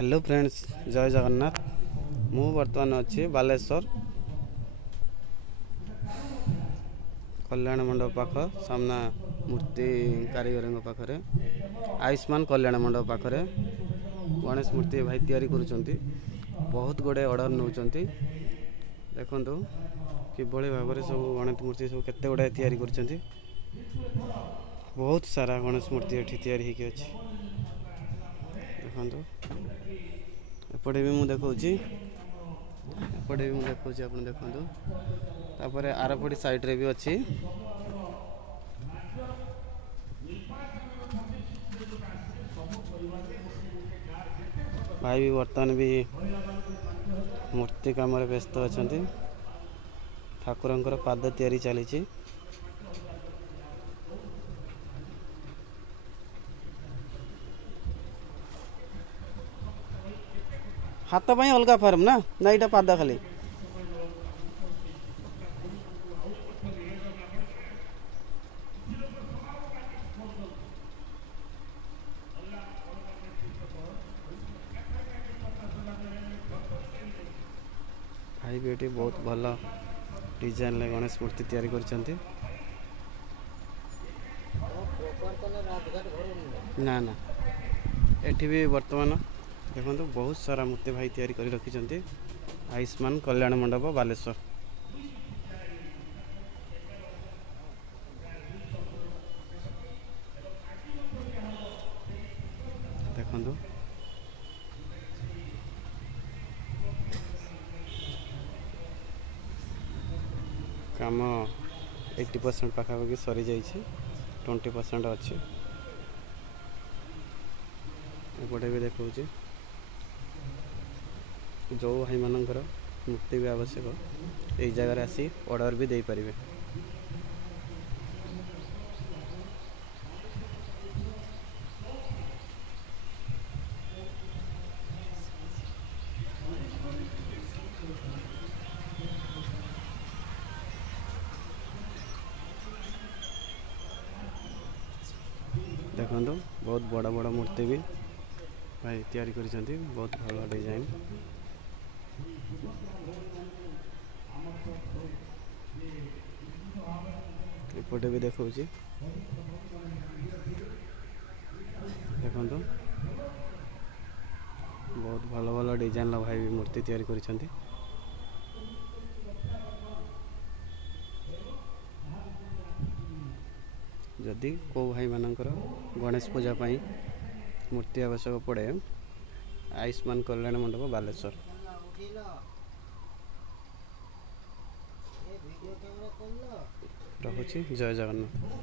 Hello friends, जय जगन्नाथ। मु बर्तमान अच्छी बालेश्वर कल्याण मंडप पाख सामना मूर्ति कारीगर पाखरे आयुष्मान कल्याण मंडप पाखरे गणेश मूर्ति भाई तैयारी करुँच। बहुत गुड़े ऑर्डर नौ देखु कि भाव में सब गणेश मूर्ति सब केते गुड़ा तैयारी कर बहुत सारा गणेश मूर्ति ये तैयारी होगी अच्छी। देखो एपटे भी मुझे एपटे भी मुझे देखा आप देखो तापर आरपटी साइड रे भी अच्छी भाई भी बर्तमान भी मूर्ति काम व्यस्त अच्छा। ठाकुरंकर पाद तैयारी चली हाथ पाई अलग फार्म ना ना यहाँ पाद खाली भाई भी ये बहुत भल डिजाइन गणेश मूर्ति तैयारी करछंती। ना ना एठी भी वर्तमान देखो बहुत सारा मूर्ति भाई तैयारी कर रखी आयुष्मान कल्याण मंडप बालेश्वर। देखो काम 80% पाखापाखि सरी जाइए, 20% अच्छे एपटे भी देखा जो भाई मानकर मूर्ति भी आवश्यक यही जगह आसी ऑर्डर भी दे पारिबे। देखो बहुत बड़ा बड़ा मूर्ति भी भाई तैयारी करिसेंती, बहुत भल डिजाइन। एपटे भी देखा देखो बहुत भल भल डिजाइन भाई भी मूर्ति तैयारी करिसेंती। जदि को भाई मानकर गणेश पूजा पाई मूर्ति आवश्यक पड़े आयुष्मान कल्याण मंडप बालेश्वर। रखुची, जय जगन्नाथ।